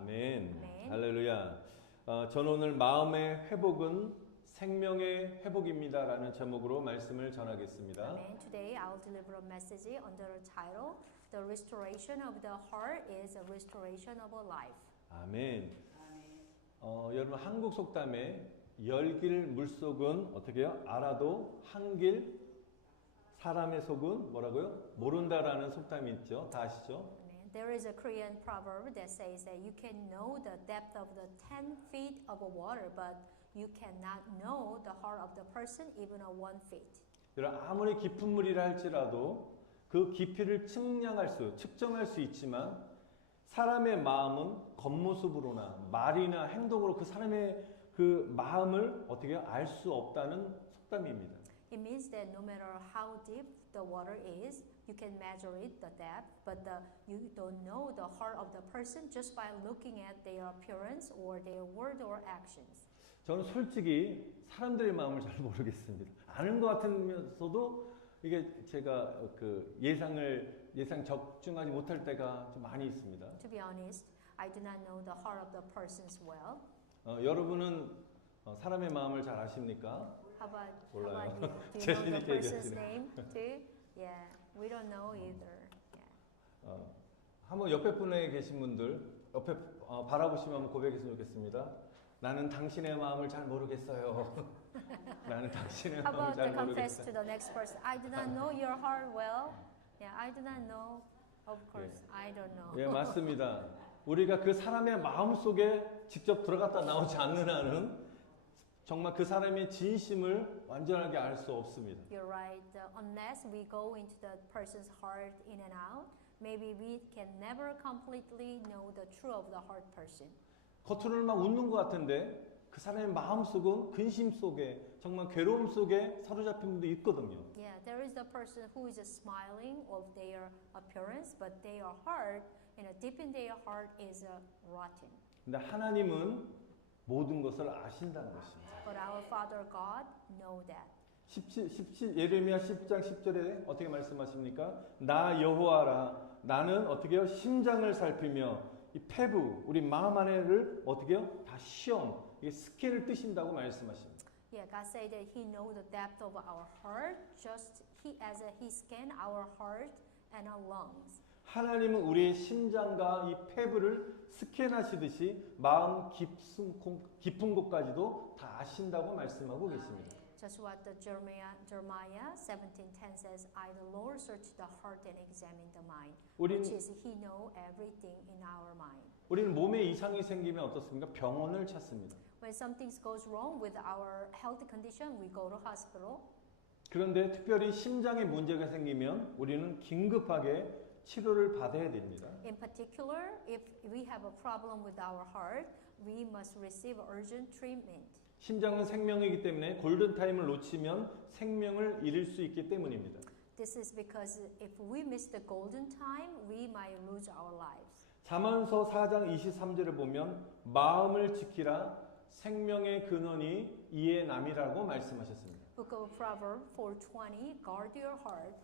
아멘. 아멘. 할렐루야. 저는 오늘 마음의 회복은 생명의 회복입니다라는 제목으로 말씀을 전하겠습니다. Amen. Today I will deliver a message under the title The restoration of the heart is a restoration of a life. 아멘. 여러분 한국 속담에 열길 물속은 어떻게 해요? 알아도 한길 사람의 속은 뭐라고요? 모른다라는 속담이 있죠. 다 아시죠? Amen. There is a Korean proverb that says that you can know the depth of the 10 feet of water, but you cannot know the heart of the person even a 1 feet. 여러분 아무리 깊은 물이라 할지라도 그 깊이를 측정할 수 있지만 사람의 마음은 겉모습으로나 말이나 행동으로 그 사람의 그 마음을 어떻게 알 수 없다는 속담입니다. It means that no matter how deep the water is, you can measure it, the depth, but you don't know the heart of the person just by looking at their appearance or their word or actions. 저는 솔직히 사람들의 마음을 잘 모르겠습니다. 아는 것 같으면서도 이게 제가 그 예상 적중하지 못할 때가 좀 많이 있습니다. To be honest, I do not know the heart of the persons well. 여러분은 사람의 마음을 잘 아십니까? How about 몰라요. you? Do you know 자신 the 있게 person's 얘기하시네. name too? Yeah, we don't know either. Yeah. 한번 옆에 분에 계신 분들 옆에 바라보시면 한번 고백했으면 좋겠습니다. 나는 당신의 마음을 잘 모르겠어요. 나는 당신의 How 마음을 about 잘 to confess to 모르겠어요. the next person? I do not know your heart well. Yeah, I do not know. Of course, I don't know. 예, 맞습니다. 우리가 그 사람의 마음 속에 직접 들어갔다 나오지 않는 한은 정말 그 사람의 진심을 완전하게 알 수 없습니다. You're right. Unless we go into the person's heart in and out, maybe we can never completely know the truth of the heart person. 겉으로는 막 웃는 것 같은데 그 사람의 마음 속은 근심 속에 정말 괴로움 속에 사로잡힌 분도 있거든요. Yeah, there is the person who is smiling of their appearance, but their heart, deep in their heart, is rotten. 근데 하나님은 모든 것을 아신다는 것입니다. But our Father God know that. 예레미야 10장 10절에 어떻게 말씀하십니까? 나 여호와라 나는 어떻게 해요? 심장을 살피며 이 폐부 우리 마음 안에를 어떻게 해요? 다 시험 이게 스캔을 뜨신다고 말씀하십니다. Yeah, God said that He knows the depth of our heart, just as He scans our heart and our lungs. 하나님은 우리의 심장과 이 폐부를 스캔하시듯이 마음 깊은 곳까지도 다 아신다고 말씀하고 계십니다. Just what the Jeremiah 17:10 says, I the Lord search the heart and examine the mind, which is He know everything in our mind. 우리는 몸에 이상이 생기면 어떻습니까? 병원을 찾습니다. When something goes wrong with our health condition, we go to hospital. 그런데 특별히 심장에 문제가 생기면 우리는 긴급하게 치료를 받아야 됩니다. In particular, if we have a problem with our heart, we must receive urgent treatment. 심장은 생명이기 때문에 골든타임을 놓치면 생명을 잃을 수 있기 때문입니다. This is because if we miss the golden time, we might lose our lives. 잠언서 4장 23절에 보면 마음을 지키라 생명의 근원이 이에 남이라고 말씀하셨습니다. Book of Proverbs 4:20, guard your heart,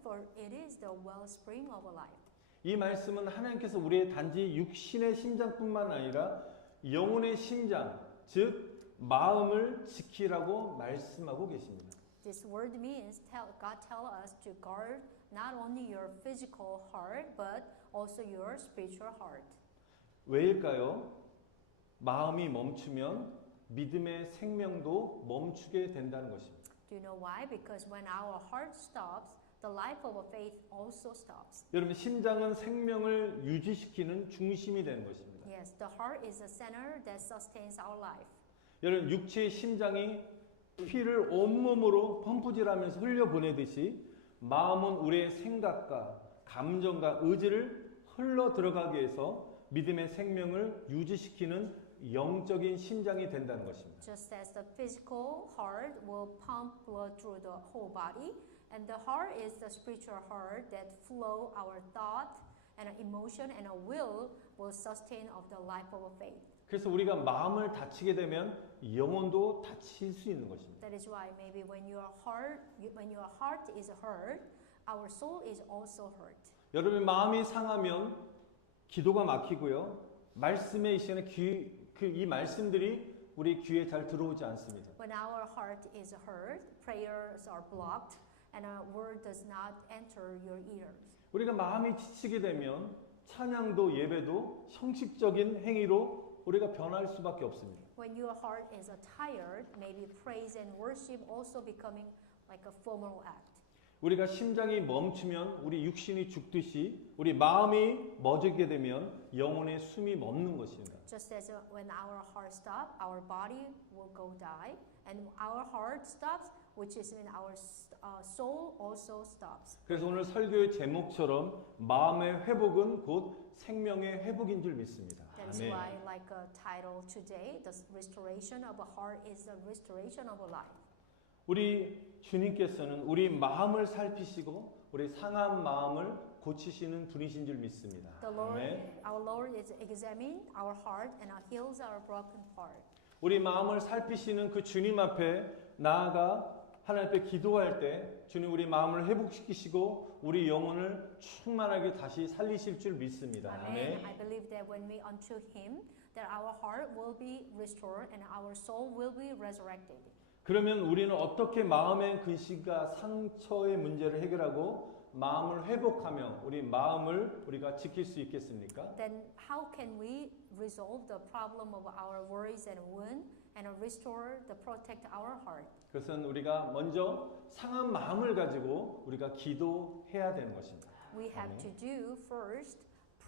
for it is the wellspring of life. 이 말씀은 하나님께서 우리의 단지 육신의 심장뿐만 아니라 영혼의 심장, 즉 마음을 지키라고 말씀하고 계십니다. This word means God tell us to guard not only your physical heart, but also your spiritual heart. 왜일까요? 마음이 멈추면 믿음의 생명도 멈추게 된다는 것입니다. Do you know why? Because when our heart stops, the life of faith also stops. 여러분 심장은 생명을 유지시키는 중심이 되는 것입니다. Yes, the heart is the center that sustains our life. 여러분 육체의 심장이 피를 온몸으로 펌프질하면서 흘려보내듯이 마음은 우리의 생각과 감정과 의지를 흘러 들어가게 해서 믿음의 생명을 유지시키는 영적인 심장이 된다는 것입니다. Just as the physical heart will pump blood through the whole body, and the heart is the spiritual heart that flow our thought and emotion and a will sustain of the life of faith. 그래서 우리가 마음을 다치게 되면 영혼도 다칠 수 있는 것입니다. That is why maybe when your heart is hurt, our soul is also hurt. 여러분의 마음이 상하면 기도가 막히고요. 말씀에 이 시간에 이 말씀들이 우리 귀에 잘 들어오지 않습니다. When our heart is hurt, prayers are blocked, and a word does not enter your ears. 우리가 마음이 지치게 되면 찬양도 예배도 형식적인 행위로 우리가 변할 수밖에 없습니다. When your heart is tired, maybe praise and worship also becoming like a formal act. 우리가 심장이 멈추면 우리 육신이 죽듯이 우리 마음이 멎게 되면 영혼의 숨이 멎는 것입니다. Just as when our heart stops, our body will go die, and our heart stops, which is when our soul also stops. 그래서 오늘 설교의 제목처럼 마음의 회복은 곧 생명의 회복인 줄 믿습니다. That's why, like a title today, the restoration of a heart is the restoration of a life. 우리 주님께서는 우리 마음을 살피시고 우리 상한 마음을 고치시는 분이신 줄 믿습니다. The Lord, 아멘. our Lord is examining our heart and heals our broken heart. 우리 마음을 살피시는 그 주님 앞에 나아가 하나님 앞에 기도할 때 주님 우리 마음을 회복시키시고 우리 영혼을 충만하게 다시 살리실 줄 믿습니다. Amen. 아멘. I believe that when we unto Him, that our heart will be restored and our soul will be resurrected. 그러면 우리는 어떻게 마음의 근심과 상처의 문제를 해결하고 마음을 회복하며 우리 마음을 우리가 지킬 수 있겠습니까? Then how can we resolve the problem of our worries and wound and restore the protect our heart? 그것은 우리가 먼저 상한 마음을 가지고 우리가 기도해야 되는 것입니다. We have to do first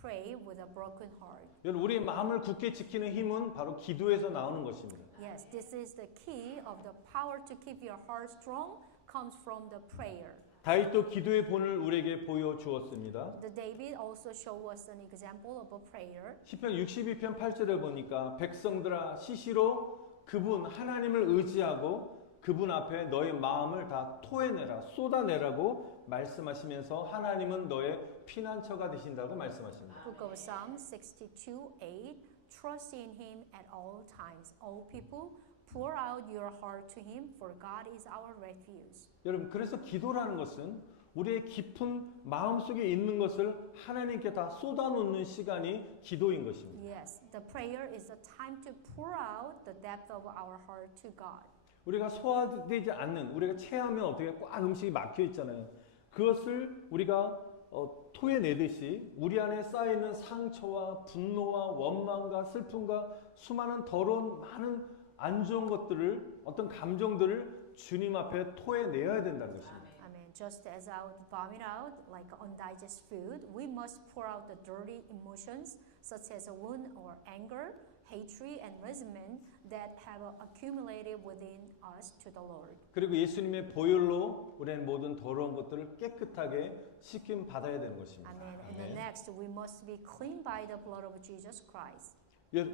pray with a broken heart. 여러분 우리 마음을 굳게 지키는 힘은 바로 기도에서 나오는 것입니다. Yes, this is the key of the power to keep your heart strong comes from the prayer. 다윗도 기도의 본을 우리에게 보여주었습니다. The David also show us an example of a prayer. 시편 62편 8절에 보니까 백성들아 시시로 그분 하나님을 의지하고 그분 앞에 너의 마음을 다 토해내라 쏟아내라고 말씀하시면서 하나님은 너의 피난처가 되신다고 말씀하십니다. Book of Psalms 62:8. Trust in Him at all times. All people, pour out your heart to Him, for God is our refuge. 여러분 그래서 기도라는 것은 우리의 깊은 마음속에 있는 것을 하나님께 다 쏟아놓는 시간이 기도인 것입니다. Yes, the prayer is a time to pour out the depth of our heart to God. 우리가 소화되지 않는 우리가 체하면 어떻게 꽉 음식이 막혀 있잖아요. 그것을 우리가 토해내듯이 우리 안에 쌓여있는 상처와 분노와 원망과 슬픔과 수많은 더러운 많은 안 좋은 것들을 어떤 감정들을 주님 앞에 토해내야 된다는 것입니다. Amen. Just as I would vomit out like undigested food, we must pour out the dirty emotions such as wound or anger, hatred, and resentment that have accumulated within us to the Lord. 그리고 예수님의 보혈로 우리의 모든 더러운 것들을 깨끗하게 씻김 받아야 되는 것입니다. Amen. And the next, we must be cleaned by the blood of Jesus Christ.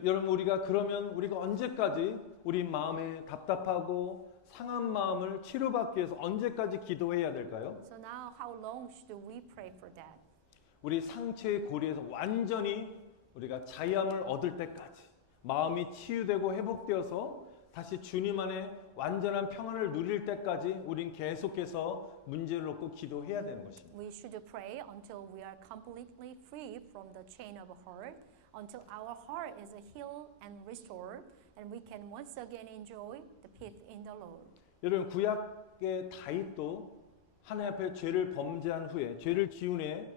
여러분 우리가 그러면 우리가 언제까지 우리 마음에 답답하고 상한 마음을 치료받기 위해서 언제까지 기도해야 될까요? So now, how long should we pray for that? 우리 상처의 고리에서 완전히 우리가 자유함을 얻을 때까지 마음이 치유되고 회복되어서 다시 주님 안에 완전한 평안을 누릴 때까지 우린 계속해서 문제를 놓고 기도해야 되는 것입니다. We should pray until we are completely free from the chain of heart, until our heart is healed and restored, and we can once again enjoy the peace in the Lord. 여러분 구약의 다윗도 하나님 앞에 죄를 범죄한 후에 죄를 지은 후에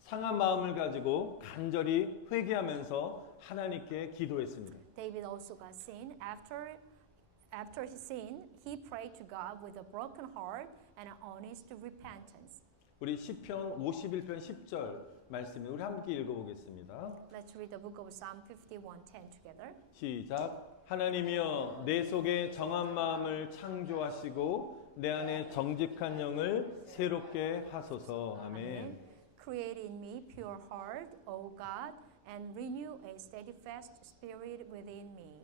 상한 마음을 가지고 간절히 회개하면서 하나님께 기도했습니다. David also got sin. After his sin, he prayed to God with a broken heart and an honest repentance. 우리 시편 51편 10절 말씀을 우리 함께 읽어보겠습니다. Let's read the book of Psalm 51:10 together. 시작. 하나님이여 내 속에 정한 마음을 창조하시고 내 안에 정직한 영을 새롭게 하소서. 아멘. Create in me pure heart, O God, and renew a steadfast spirit within me.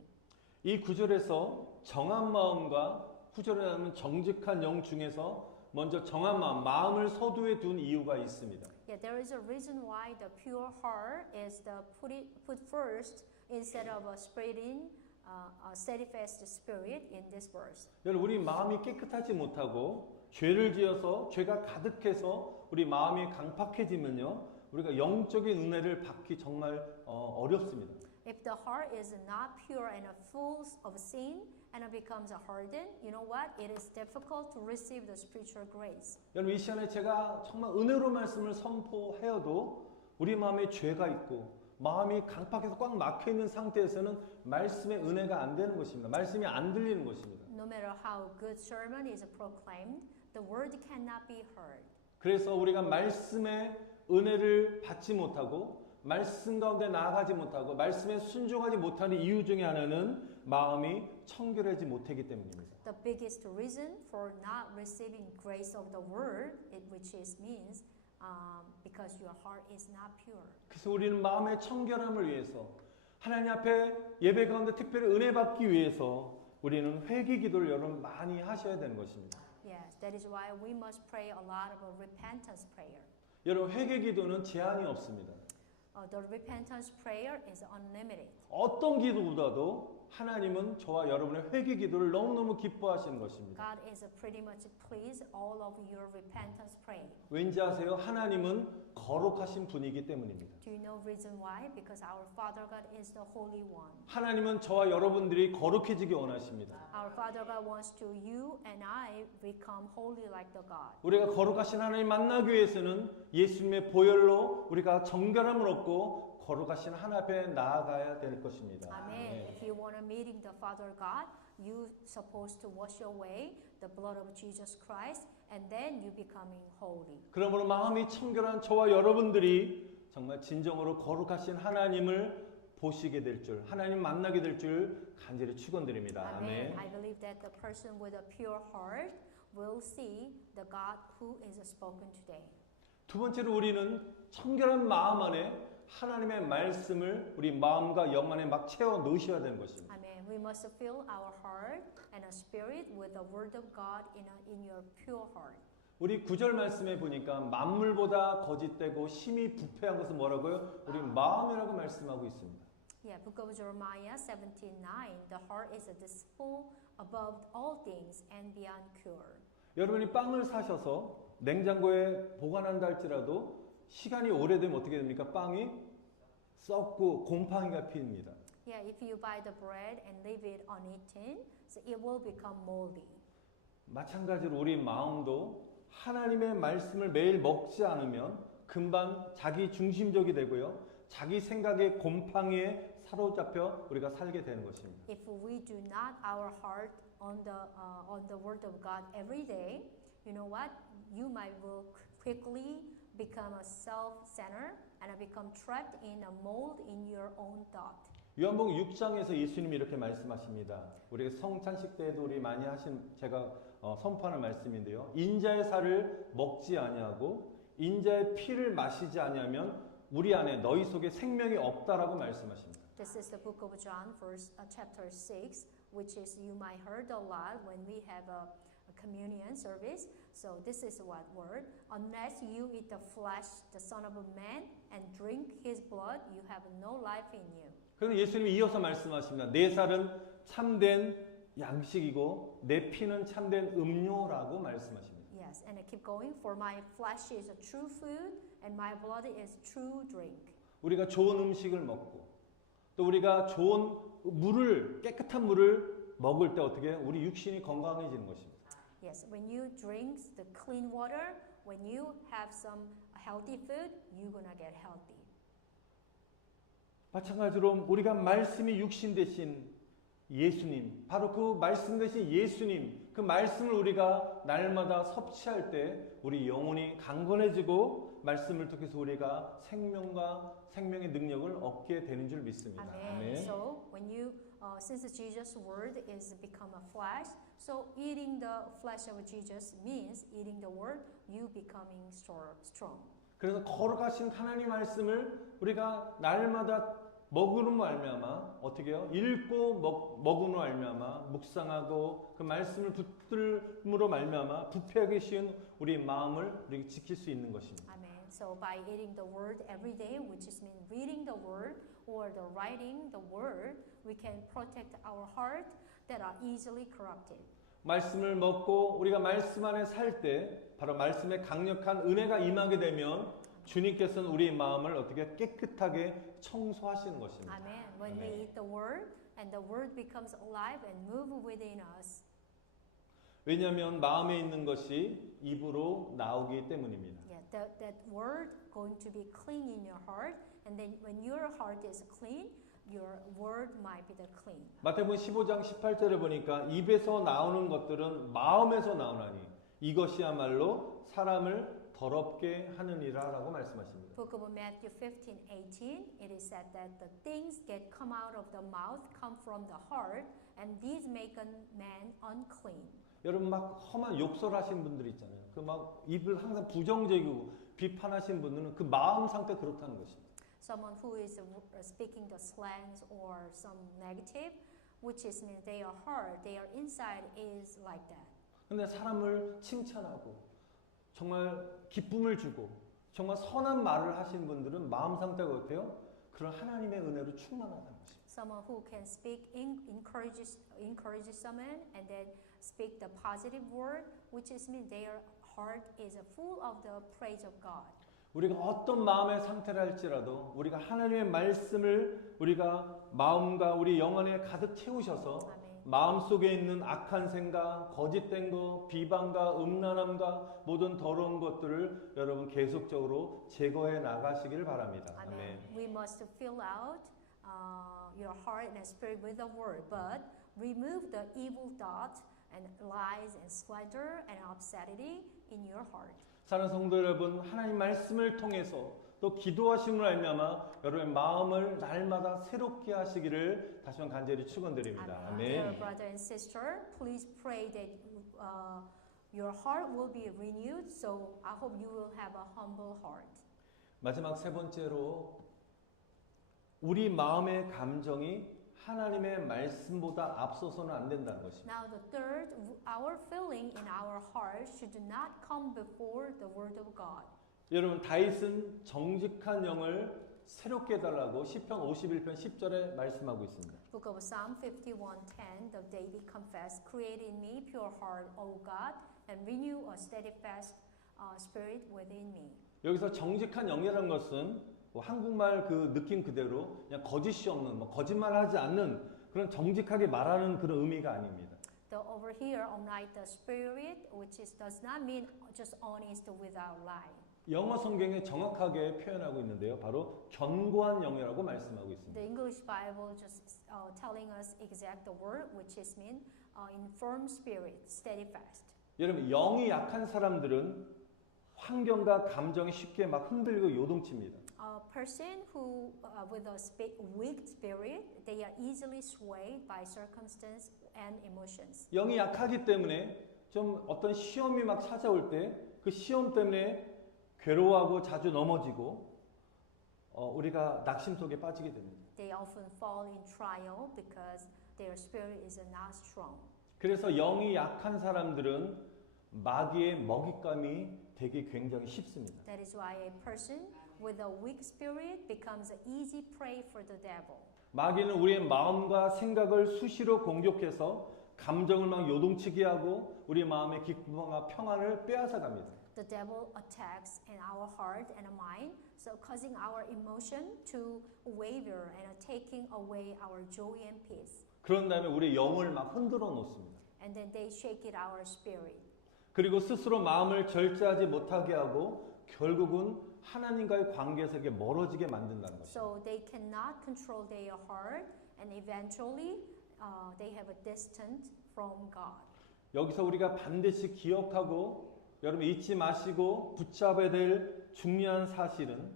이 구절에서 정한 마음과 구절에 나오는 정직한 영 중에서 먼저 정한 마음을 서두에 둔 이유가 있습니다. Yeah, there is a reason why the pure heart is the put first instead of spreading a steadfast spirit in this verse. 여러분 우리 마음이 깨끗하지 못하고 죄를 지어서 죄가 가득해서 우리 마음이 강팍해지면요 우리가 영적인 은혜를 받기 정말 어렵습니다. If the heart is not pure and full of sin and it becomes hardened, you know what? It is difficult to receive the spiritual grace. 여러분 이 시간에 제가 정말 은혜로 말씀을 선포하여도 우리 마음에 죄가 있고 마음이 강팍해서 꽉 막혀 있는 상태에서는 말씀의 은혜가 안 되는 것입니다. 말씀이 안 들리는 것입니다. No matter how good sermon is proclaimed, the word cannot be heard. 그래서 우리가 말씀의 은혜를 받지 못하고 말씀 가운데 나아가지 못하고 말씀에 순종하지 못하는 이유 중에 하나는 마음이 청결하지 못하기 때문입니다. The biggest reason for not receiving grace of the word, which means because your heart is not pure. 그래서 우리는 마음의 청결함을 위해서 하나님 앞에 예배 가운데 특별히 은혜 받기 위해서 우리는 회개 기도를 여러분 많이 하셔야 되는 것입니다. Yes, that is why we must pray a lot of repentance prayer. 여러분 회개 기도는 제한이 없습니다. The repentance prayer is unlimited. 어떤 기도보다도 하나님은 저와 여러분의 회개 기도를 너무너무 기뻐하시는 것입니다. God is pretty much pleased all of your repentance prayer. 왠지 아세요? 하나님은 거룩하신 분이기 때문입니다. Do you know reason why? Because our Father God is the Holy One. 하나님은 저와 여러분들이 거룩해지기 원하십니다. Our Father God wants to you and I become holy like the God. 우리가 거룩하신 하나님 만나기 위해서는 예수님의 보혈로 우리가 정결함을 얻고 거룩하신 하나님 앞에 나아가야 될 것입니다. Amen. If you want to meeting the Father God, you supposed to wash away the blood of Jesus Christ, and then you becoming holy. 그러므로 마음이 청결한 저와 여러분들이 정말 진정으로 거룩하신 하나님을 보시게 될 줄, 하나님 만나게 될 줄 간절히 축원드립니다. Amen. 아멘. I believe that the person with a pure heart will see the God who is spoken today. 두 번째로 우리는 청결한 마음 안에 하나님의 말씀을 우리 마음과 영 안에 막 채워 넣으셔야 되는 것입니다. Amen. We must fill our heart and a spirit with the word of God in your pure heart. 우리 9절 말씀에 보니까 만물보다 거짓되고 심히 부패한 것은 뭐라고요? 우리 마음이라고 말씀하고 있습니다. Yeah, Book of Jeremiah 17:9. The heart is deceitful above all things and beyond cure. 여러분이 빵을 사셔서 냉장고에 보관한다 할지라도 시간이 오래되면 어떻게 됩니까? 빵이 썩고 곰팡이가 핍니다. Yeah, if you buy the bread and leave it uneaten, so it will become moldy. 마찬가지로 우리 마음도 하나님의 말씀을 매일 먹지 않으면 금방 자기 중심적이 되고요. 자기 생각의 곰팡이에 사로잡혀 우리가 살게 되는 것입니다. If we do not our heart on the word of God every day, you know what? You might will quickly become a self-centered and become trapped in a mold in your own thought. 요한복음 6장에서 예수님이 이렇게 말씀하십니다. 우리 성찬식 때도 우리 많이 하신 제가 선포하는 말씀인데요. 인자의 살을 먹지 아니하고 인자의 피를 마시지 아니하면 우리 안에 너희 속에 생명이 없다라고 말씀하십니다. This is the book of John, chapter 6, which is you might heard a lot when we have a communion service. So this is what word. Unless you eat the flesh, the Son of Man, and drink His blood, you have no life in you. 그런데 예수님이 이어서 말씀하십니다. 내 살은 참된 양식이고 내 피는 참된 음료라고 말씀하십니다. Yes, and I keep going. For my flesh is a true food, and my blood is true drink. 우리가 좋은 음식을 먹고 또 우리가 좋은 물을 깨끗한 물을 먹을 때 어떻게 해요? 우리 육신이 건강해지는 것입니다. Yes, when you drink the clean water, when you have some healthy food, you're gonna get healthy. 마찬가지로 우리가 말씀이 육신 되신 예수님, 바로 그 말씀 되신 예수님, 그 말씀을 우리가 날마다 섭취할 때 우리 영혼이 강건해지고 말씀을 통해서 우리가 생명과 생명의 능력을 얻게 되는 줄 믿습니다. Amen. So when you, since Jesus' word is become a flesh, so eating the flesh of Jesus means eating the word, you becoming strong. 그래서 거룩하신 하나님 말씀을 우리가 날마다 먹으로 말미암아 어떻게 해요? 읽고 먹으로 말미암아 묵상하고 그 말씀을 붙들므로 말미암아 부패하기 쉬운 우리 마음을 우리 지킬 수 있는 것입니다. Amen. So by eating the word every day, which is mean reading the word or the writing the word, we can protect our heart that are easily corrupted. 말씀을 먹고 우리가 말씀 안에 살 때 바로 말씀의 강력한 은혜가 임하게 되면 주님께서는 우리 마음을 어떻게 깨끗하게 청소하시는 것입니다. Amen. When we Amen. eat the word and the word becomes alive and move within us. 왜냐하면 마음에 있는 것이 입으로 나오기 때문입니다. Yeah, that word going to be clean in your heart, and then when your heart is clean, your word might be the clean. 마태복음 15장 18절에 보니까 입에서 나오는 것들은 마음에서 나오나니 이것이야말로 사람을 더럽게 하느니라라고 말씀하십니다. Book of Matthew 15:18, it is said that the things that come out of the mouth come from the heart, and these make a man unclean. 여러분 막 험한 욕설하신 분들 있잖아요. 그 막 입을 항상 부정적이고 비판하신 분들은 그 마음 상태 그렇다는 것입니다. Someone who is speaking the slangs or some negative, which is means their heart, their inside is like that. 근데 사람을 칭찬하고 정말 기쁨을 주고 정말 선한 말을 하신 분들은 마음 상태가 어때요? 그런 하나님의 은혜로 충만하다는 것입니다. Someone who can speak encourages someone and then speak the positive word, which is mean their heart is full of the praise of God. 우리가 어떤 마음의 상태를 할지라도 우리가 하나님의 말씀을 우리가 마음과 우리 영 안에 가득 채우셔서 아멘. 마음속에 있는 악한 생각, 거짓된 것, 비방과 음란함과 모든 더러운 것들을 여러분 계속적으로 제거해 나가시길 바랍니다. Amen. We must fill out your heart and spirit with the word, but remove the evil thoughts and lies and slander and obscenity in your heart. 사랑하는 성도 여러분, 하나님 말씀을 통해서 또 기도하심을 알미암아 여러분의 마음을 날마다 새롭게 하시기를 다시 한번 간절히 축원드립니다. Dear 아멘. brother and sister, please pray that your heart will be renewed. So I hope you will have a humble heart. 마지막 세 번째로 우리 마음의 감정이 하나님의 말씀보다 앞서서는 안 된다는 것입니다. Now the third, our feeling in our heart should not come before the word of God. 여러분 다윗은 정직한 영을 새롭게 해달라고 시편 51편 10절에 말씀하고 있습니다. Book of Psalm 51:10, the David confessed, "Create in me pure heart, O God, and renew a steadfast spirit within me." 여기서 정직한 영이라는 것은 뭐 한국말 그 느낌 그대로 그냥 거짓이 없는 뭐 거짓말하지 않는 그런 정직하게 말하는 그런 의미가 아닙니다. Over here, unlike the spirit, which does not mean just honest without lie. 영어 성경에 정확하게 표현하고 있는데요. 바로 견고한 영이라고 말씀하고 있습니다. The English Bible just telling us exact the word, which is mean in firm spirit, steadfast. 여러분 영이 약한 사람들은 환경과 감정이 쉽게 막 흔들고 요동칩니다. A person who with a weak spirit, they are easily swayed by circumstance and emotions. 영이 약하기 때문에 좀 어떤 시험이 막 찾아올 때 그 시험 때문에 괴로워하고 자주 넘어지고 우리가 낙심 속에 빠지게 됩니다. They often fall in trial because their spirit is not strong. 그래서 영이 약한 사람들은 마귀의 먹잇감이 되기 굉장히 쉽습니다. That is why a person with a weak spirit becomes an easy prey for the devil. 마귀는 우리의 마음과 생각을 수시로 공격해서 감정을 막 요동치게 하고 우리 마음의 기쁨과 평안을 빼앗아 갑니다. The devil attacks in our heart and mind, so causing our emotion to waver and taking away our joy and peace. 그런 다음에 우리의 영을 막 흔들어 놓습니다. And then they shake it our spirit. 그리고 스스로 마음을 절제하지 못하게 하고 결국은 하나님과의 관계에서 이게 멀어지게 만든다는 것입니다. So they cannot control their heart, and eventually they have a distance from God. 여기서 우리가 반드시 기억하고 여러분 잊지 마시고 붙잡아야 될 중요한 사실은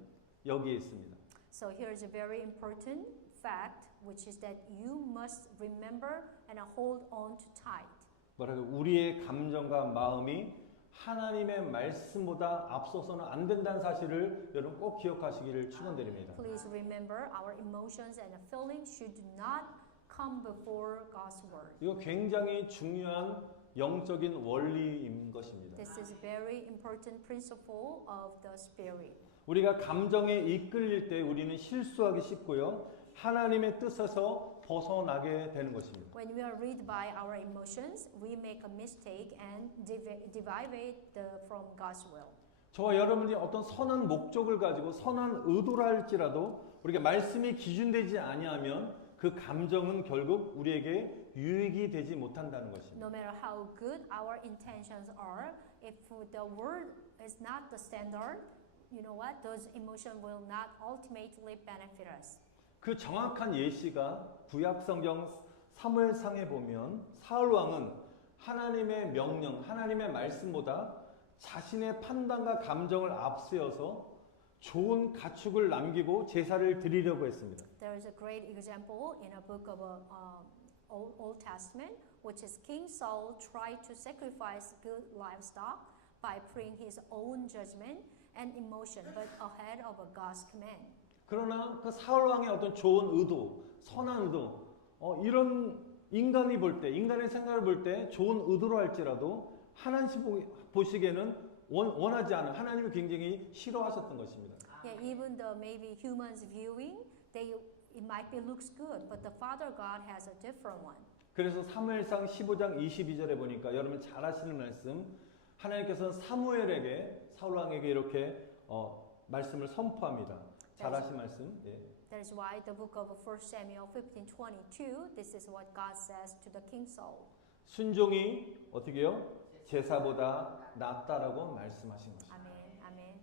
여기에 있습니다. So here is a very important fact, which is that you must remember and hold on to tight. 뭐라고 우리의 감정과 마음이 하나님의 말씀보다 앞서서는 안 된다는 사실을 여러분 꼭 기억하시기를 축원드립니다. Please remember our emotions and feelings should not come before God's word. 이거 굉장히 중요한 영적인 원리인 것입니다. This is a very important principle of the spirit. 우리가 감정에 이끌릴 때 우리는 실수하기 쉽고요. 하나님의 뜻에서 벗어나게 되는 것입니다. When we are led by our emotions, we make a mistake and deviate from God's will. 저와 여러분이 어떤 선한 목적을 가지고 선한 의도를 할지라도 우리가 말씀이 기준되지 아니하면 그 감정은 결국 우리에게 유익이 되지 못한다는 것입니다. No matter how good our intentions are, if the word is not the standard, you know what? Those emotions will not ultimately benefit us. 그 정확한 예시가 구약성경 사무엘상에 보면 사울 왕은 하나님의 명령, 하나님의 말씀보다 자신의 판단과 감정을 앞세워서 좋은 가축을 남기고 제사를 드리려고 했습니다. There is a great example in a book of Old Testament, which is King Saul tried to sacrifice good livestock by putting his own judgment and emotion, but ahead of God's command. 그러나 그 사울 왕의 어떤 좋은 의도, 선한 의도, 이런 인간이 볼 때, 인간의 생각을 볼 때 좋은 의도로 할지라도 하나님 보시기에는 원하지 않은 하나님이 굉장히 싫어하셨던 것입니다. Yeah, even though maybe humans viewing, it might be looks good, but the Father God has a different one. 그래서 사무엘상 15장 22절에 보니까 여러분 잘 아시는 말씀, 하나님께서는 사무엘에게 사울 왕에게 이렇게 말씀을 선포합니다. 잘 아시는 말씀. 예. That is why the book of 1 Samuel 15:22, this is what God says to the King Saul. 순종이 어떻게요? 제사보다 낫다라고 말씀하신 것입니다. Amen. Amen.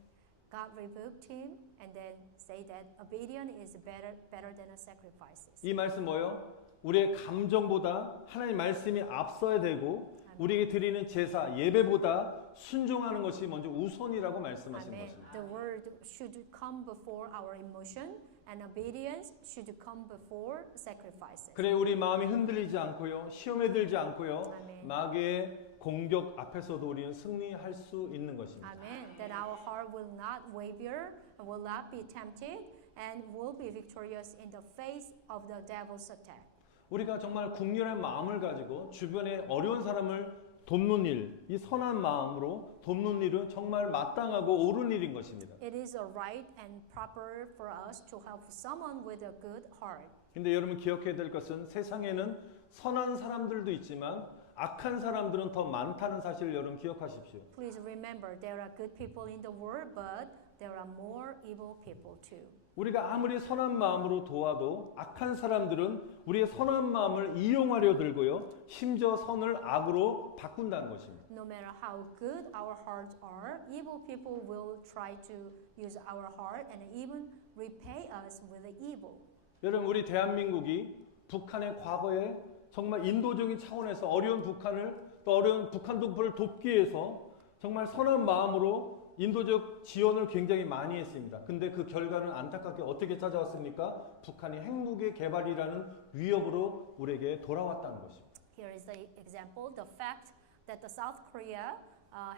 God rebuked him and then say that obedience is better than a sacrifices. 이 말씀 뭐예요? 우리의 감정보다 하나님 말씀이 앞서야 되고 우리에게 드리는 제사, 예배보다 순종하는 것이 먼저 우선이라고 말씀하시는 Amen. 것입니다. The word should come before our emotion and obedience should come before sacrifices. 그래 우리 마음이 흔들리지 않고요. 시험에 들지 않고요. 아멘. 마귀의 공격 앞에서도 우리는 승리할 수 있는 것입니다. Amen. That our heart will not waver, will not be tempted, and will be victorious in the face of the devil's attack. 우리가 정말 국률의 마음을 가지고 주변에 어려운 사람을 돕는 일, 이 선한 마음으로 돕는 일은 정말 마땅하고 옳은 일인 것입니다. It is a right and proper for us to help someone with a good heart. 근데 여러분 기억해야 될 것은 세상에는 선한 사람들도 있지만 악한 사람들은 더 많다는 사실을 여러분 기억하십시오. Please remember there are good people in the world, but there are more evil people too. 우리가 아무리 선한 마음으로 도와도 악한 사람들은 우리의 선한 마음을 이용하려 들고요. 심지어 선을 악으로 바꾼다는 것입니다. No matter how good our hearts are, evil people will try to use our heart and even repay us with the evil. 여러분 우리 대한민국이 북한의 과거에 정말 인도적인 차원에서 어려운 북한을 또 어려운 북한 동포를 돕기 위해서 정말 선한 마음으로 인도적 지원을 굉장히 많이 했습니다. 근데 그 결과는 안타깝게 어떻게 찾아왔습니까? 북한이 핵무기 개발이라는 위협으로 우리에게 돌아왔다는 것입니다. Here is the example, the fact that the South Korea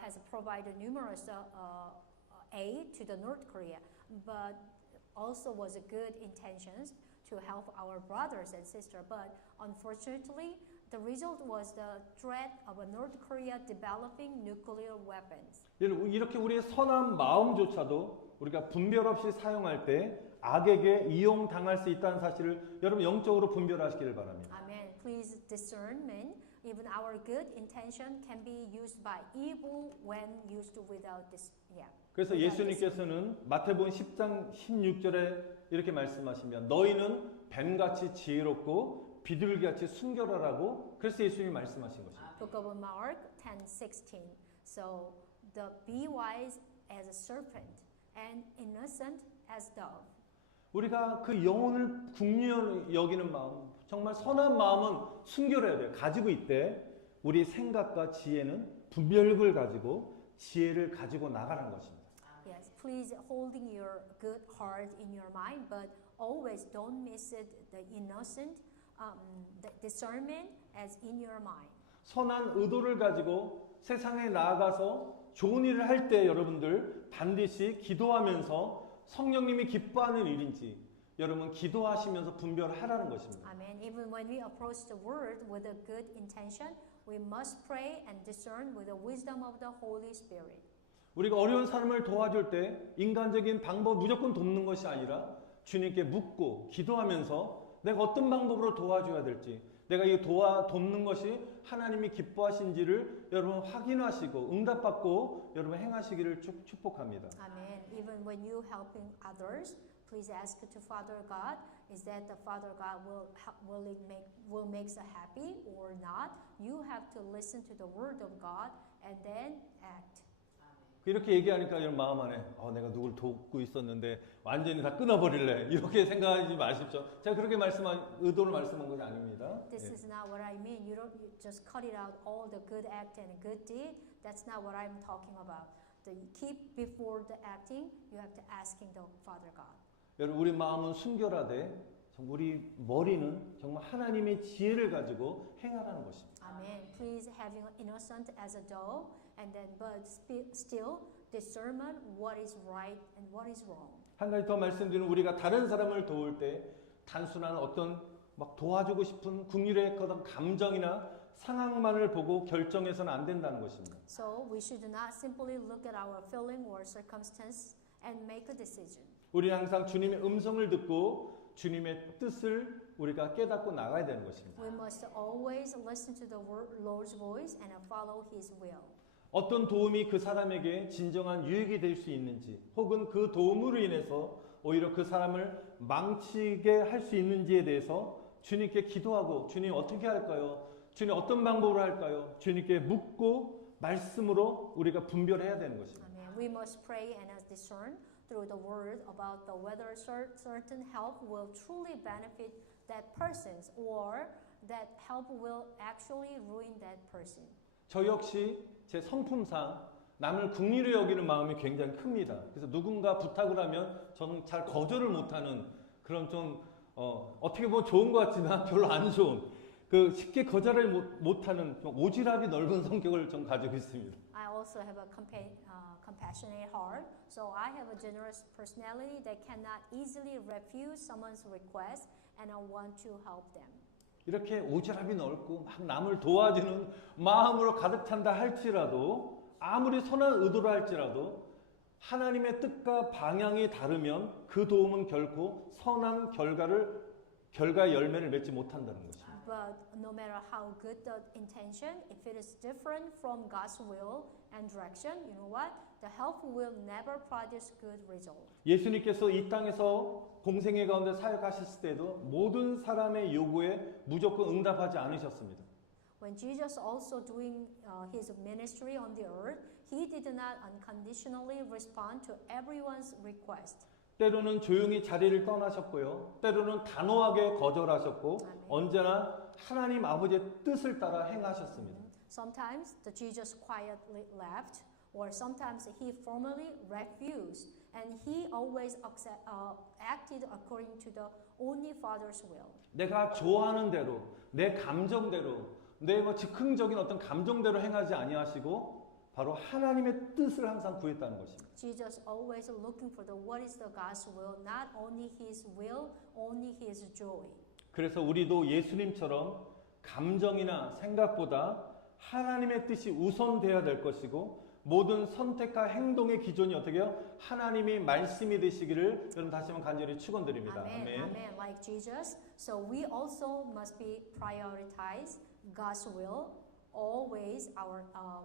has provided numerous aid to the North Korea, but also was good intentions to help our brothers and sisters. But unfortunately, the result was the threat of North Korea developing nuclear weapons. 이렇게 우리의 선한 마음조차도 우리가 분별 없이 사용할 때 악에게 이용당할 수 있다는 사실을 여러분 영적으로 분별하시기를 바랍니다. Amen. Please discernment. Even our good intention can be used by evil when used without this. Yeah. 그래서 예수님께서는 마태복음 10장 16절에 이렇게 말씀하시면 너희는 뱀같이 지혜롭고 비둘기같이 순결하라고 그래서 예수님이 말씀하신 것입니다. Book of Mark 10:16. So be wise as a serpent and innocent as dove. 우리가 그 영혼을 국리히 여기는 마음, 정말 선한 마음은 순결해야 돼요. 가지고 있대 우리 생각과 지혜는 분별력을 가지고 지혜를 가지고 나가는 것입니다. Yes, please holding your good heart in your mind, but always don't miss it, the innocent the discernment as in your mind. 선한 의도를 가지고 세상에 나아가서 좋은 일을 할 때 여러분들 반드시 기도하면서 성령님이 기뻐하는 일인지 여러분 기도하시면서 분별하라는 것입니다. Amen. Even when we approach the word with a good intention, we must pray and discern with the wisdom of the Holy Spirit. 우리가 어려운 사람을 도와줄 때 인간적인 방법 무조건 돕는 것이 아니라 주님께 묻고 기도하면서 내가 어떤 방법으로 도와줘야 될지 내가 이 돕는 것이 하나님이 기뻐하신지를 여러분 확인하시고 응답받고 여러분 행하시기를 축복합니다. Amen. Even when you helping others, please ask to Father God, is that the Father God will make us happy or not? You have to listen to the word of God and then act. 이렇게 얘기하니까 여러분 마음 안에 내가 누굴 돕고 있었는데 완전히 다 끊어버릴래 이렇게 생각하지 마십시오. 제가 그렇게 의도를 말씀한 것이 아닙니다. This is not what I mean. You just cut it out all the good act and good deed. That's not what I'm talking about. Keep before the acting, you have to asking the Father God. 여러분 우리 마음은 순결하되 우리 머리는 정말 하나님의 지혜를 가지고 행하라는 것입니다. Amen. Please having innocent as a dove, and then but still discernment what is right and what is wrong. 한 가지 더 말씀드리면 우리가 다른 사람을 도울 때 단순한 어떤 막 도와주고 싶은 국률의 어떤 감정이나 상황만을 보고 결정해서는 안 된다는 것입니다. So we should not simply look at our feeling or circumstance and make a decision. 우리는 항상 주님의 음성을 듣고 주님의 뜻을 우리가 깨닫고 나가야 되는 것입니다. We must always listen to the Lord's voice and follow His will. 어떤 도움이 그 사람에게 진정한 유익이 될 수 있는지 혹은 그 도움으로 인해서 오히려 그 사람을 망치게 할 수 있는지에 대해서 주님께 기도하고 주님 어떻게 할까요? 주님 어떤 방법으로 할까요? 주님께 묻고 말씀으로 우리가 분별해야 되는 것입니다. Amen. We must pray and discern through the word about whether certain help will truly benefit that persons or that help will actually ruin that person. 저 역시 제 성품상 남을 긍휼히 여기는 마음이 굉장히 큽니다. 그래서 누군가 부탁을 하면 저는 잘 거절을 못하는 그런 좀 어떻게 보면 좋은 것 같지만 별로 안 좋은 쉽게 거절을 못하는 좀 오지랖이 넓은 성격을 좀 가지고 있습니다. I also have a compassionate heart, so I have a generous personality that cannot easily refuse someone's request, and I want to help them. 이렇게 오지랖이 넓고 막 남을 도와주는 마음으로 가득 찬다 할지라도 아무리 선한 의도로 할지라도 하나님의 뜻과 방향이 다르면 그 도움은 결코 선한 결과의 열매를 맺지 못한다는 것입니다. But no matter how good the intention, if it is different from God's will and direction, you know what? The help will never produce good result. 예수님께서 이 땅에서 공생애 가운데 사역하셨을 때도 모든 사람의 요구에 무조건 응답하지 않으셨습니다. When Jesus also doing his ministry on the earth, he did not unconditionally respond to everyone's request. 때로는 조용히 자리를 떠나셨고요. 때로는 단호하게 거절하셨고 언제나 하나님 아버지의 뜻을 따라 행하셨습니다. Sometimes the Jesus quietly left, or sometimes he formally refused, and he always acted according to the only Father's will. 내가 좋아하는 대로, 내 감정대로, 내 즉흥적인 어떤 감정대로 행하지 아니하시고 바로 하나님의 뜻을 항상 구했다는 것입니다. Jesus always looking for what is the God's will, not only His will, only His joy. 그래서 우리도 예수님처럼 감정이나 생각보다 하나님의 뜻이 우선돼야 될 것이고 모든 선택과 행동의 기준이 어떻게 해요? 하나님의 말씀이 되시기를 여러분 다시 한번 간절히 축원드립니다. Amen. Amen. Like Jesus, so we also must be prioritize God's will always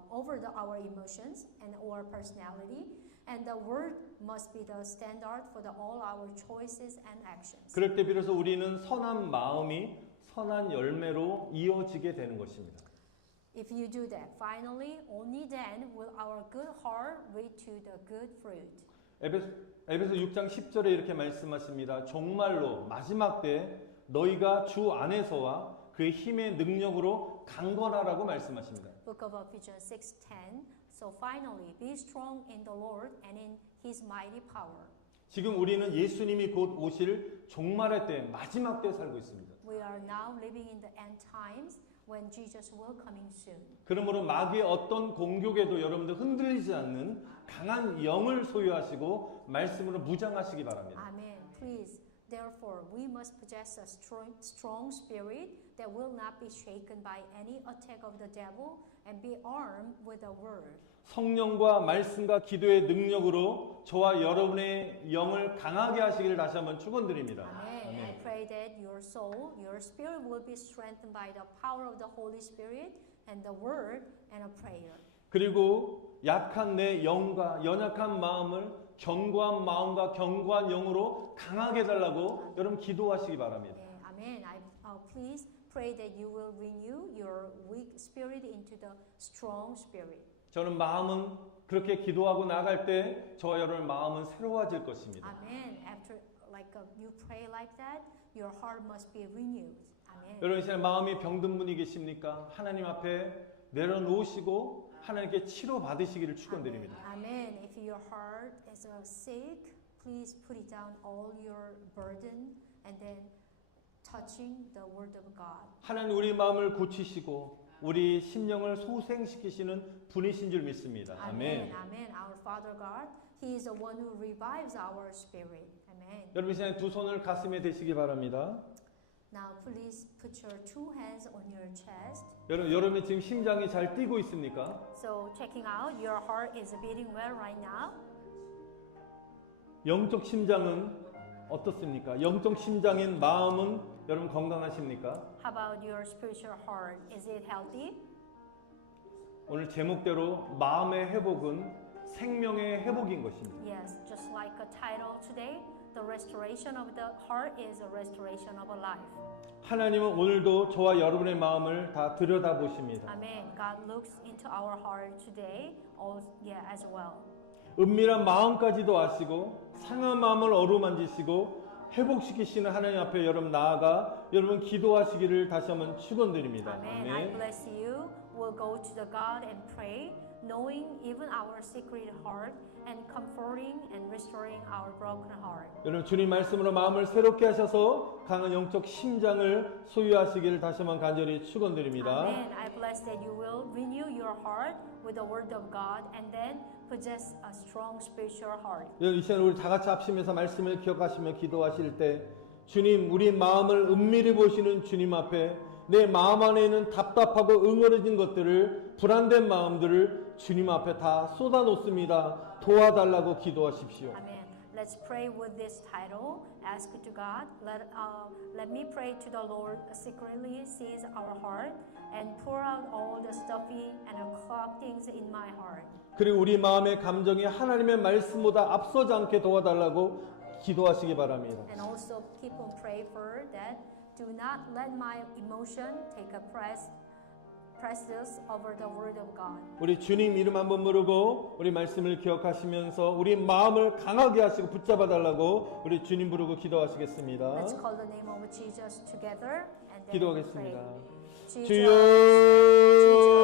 over our emotions and our personality, and the word must be the standard for all our choices and actions. 그럴 때 비로소 우리는 선한 마음이 선한 열매로 이어지게 되는 것입니다. If you do that, finally, only then will our good heart lead to the good fruit. 에베소 6장 10절에 이렇게 말씀하십니다. 정말로 마지막 때 너희가 주 안에서와 그의 힘의 능력으로 강건하라고 말씀하십니다. Book of Ephesians 6:10. So finally, be strong in the Lord and in His mighty power. 지금 우리는 예수님이 곧 오실 종말의 때 마지막 때에 살고 있습니다. We are now living in the end times when Jesus will coming soon. 그러므로 마귀의 어떤 공격에도 여러분들 흔들리지 않는 강한 영을 소유하시고 말씀으로 무장하시기 바랍니다. Amen. Please, therefore, we must possess a strong spirit that will not be shaken by any attack of the devil and be armed with the word. 성령과 말씀과 기도의 능력으로 저와 여러분의 영을 강하게 하시기를 다시 한번 축원드립니다. Amen. I pray pray that your soul, your spirit will be strengthened by the power of the Holy Spirit and the word and a prayer. 그리고 약한 내 영과 연약한 마음을 견고한 마음과 견고한 영으로 강하게 해달라고 여러분 기도하시기 바랍니다. Yeah, amen. Please pray that you will renew your weak spirit into the strong spirit. 저는 마음은 그렇게 기도하고 나갈 때 저와 여러분의 마음은 새로워질 것입니다. Amen. After you pray like that, your heart must be renewed. Amen. 여러분 이 시간 마음이 병든 분이 계십니까? 하나님 앞에 내려놓으시고 하나님께 치료 받으시기를 축원드립니다. Amen. If your heart is sick, please put it down all your burden and then touching the word of God. 하나님 우리 마음을 고치시고 우리 심령을 소생시키시는 분이신 줄 믿습니다. Amen. 아멘. Amen. Our Father God, He is the one who revives our spirit. Amen. 여러분 이 시간 두 손을 가슴에 대시기 바랍니다. Now please put your two hands on your chest. 여러분이 지금 심장이 잘 뛰고 있습니까? So checking out, your heart is beating well right now. 영적 심장은 어떻습니까? 영적 심장인 마음은 여러분 건강하십니까? How about your spiritual heart? Is it healthy? 오늘 제목대로 마음의 회복은 생명의 회복인 것입니다. Yes, just like a title today, the restoration of the heart is a restoration of a life. 하나님은 오늘도 저와 여러분의 마음을 다 들여다보십니다. Amen. God looks into our heart today, as well. 은밀한 마음까지도 아시고 상한 마음을 어루만지시고 회복시키시는 하나님 앞에 여러분 나아가 여러분 기도하시기를 다시 한번 축원드립니다. Amen. I bless you. We'll go to the God and pray, knowing even our secret heart and comforting and restoring our broken heart. 여러분 주님 말씀으로 마음을 새롭게 하셔서 강한 영적 심장을 소유하시기를 다시 한번 간절히 축원드립니다. Amen. I bless that you will renew your heart with the word of God and then possess a strong spiritual heart. 이 시간 우리 다 같이 합심해서 말씀을 기억하시며 기도하실 때 주님 우리 마음을 은밀히 보시는 주님 앞에 내 마음 안에 있는 답답하고 응어려진 것들을 불안된 마음들을 주님 앞에 다 쏟아놓습니다. 도와달라고 기도하십시오. Amen. Let's pray with this title. Ask to God. Let me pray to the Lord secretly sees our heart and pour out all the stuffy and clogged things in my heart. 그리고 우리 마음의 감정이 하나님의 말씀보다 앞서지 않게 도와달라고 기도하시기 바랍니다. And also keep on pray for that. Do not let my emotion take a precedence over the word of God. 우리 주님 이름 한번 부르고 우리 말씀을 기억하시면서 우리 마음을 강하게 하시고 붙잡아 달라고 우리 주님 부르고 기도하시겠습니다. Let's call the name of Jesus together and then 기도하겠습니다. pray. 주여